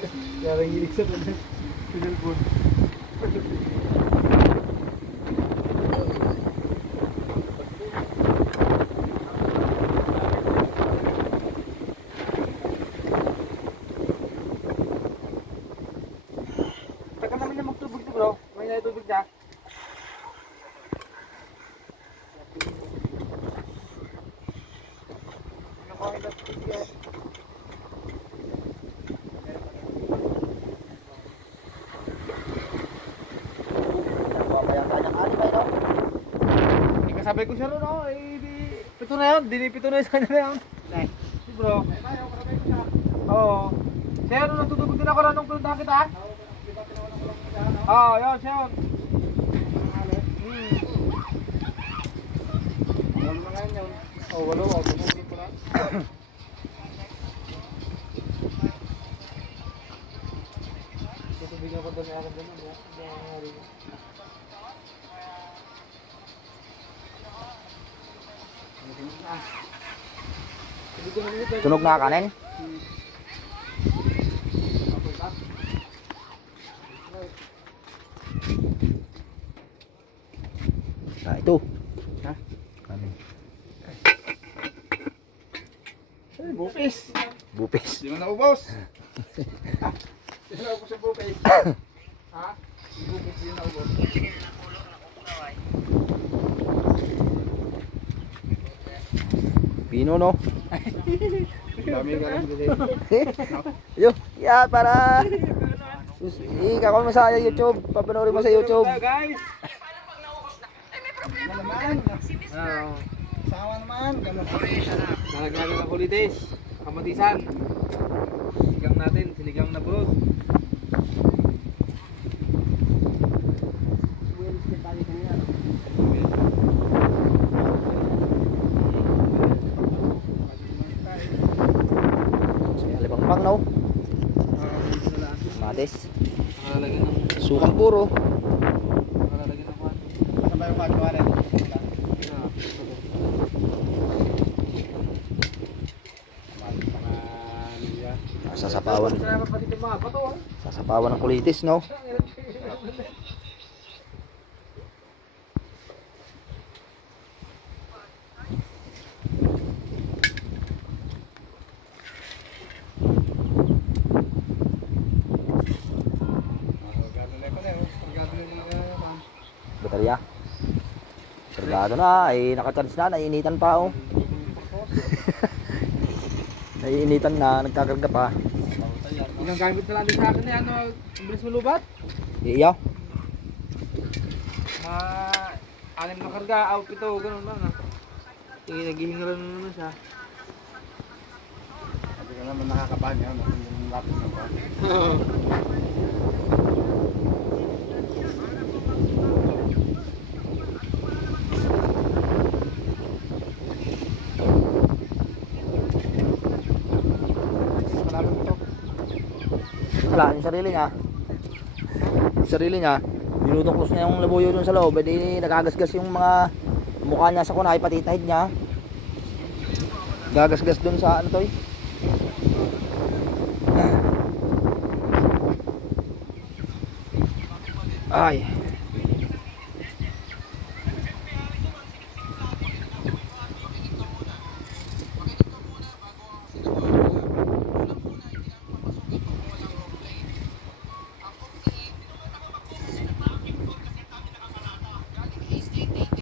Kaya lang hilig sa pinalpon. Tagal naman na magtubig to bro. May natubig na. Kasabay ko siya ron, no? Eh, pito na yun. Pito na yun sa kanya na yun. Si bro. Oo. Siya yun, natutubig din ako lang nung pinuntahan kita, ha? Oo, yun, siya yun. Walo na ngayon yun. Oo, walo. Tumugin ko na. Tutubigyan ko doon na ako doon. Tunog na kanin. Nah, itu. Ha? Kanin. Ay, bupis. Bupis. Di mo naubos. Di mo naubos yung bupis. Ha? Yung bupis di mo naubos. Pino no. Dami ka lang din. Yo, ya para. Ikaw mo sa YouTube, papanoorin mo sa YouTube. Guys. Naman. Sawa naman. Nalagyan ng holidays. Kamatisan. Siligang natin. Siligang na bulot. Alibang pang no. Matis. Nakalagyan ng Sukang puro. nakalagyan ng kwan. Sabay yung pagkawalan. Sasapawan. Sasapawan ng kulitis no. Baterya. Sargado na, ay nakacharge na, naiinitan pa oh. Naiinitan na, nagkakarga pa. Ilang gamit na lang din sa akin eh, ano, ang bilis malubat. Iya. Anim na karga, out ito, ganun lang ah. Naghihingalan na naman siya. Sabi ka naman nakakabahan yan, yung lapis na ba? Malaman mo to. Wala, yung sarili niya. Yung sarili niya, dinutuklos niya yung labuyo dun sa loob, edi nagagasgas yung mga mukha niya sa kunay, pati tahid niya. Gagasgas dun sa ano to eh. Ay.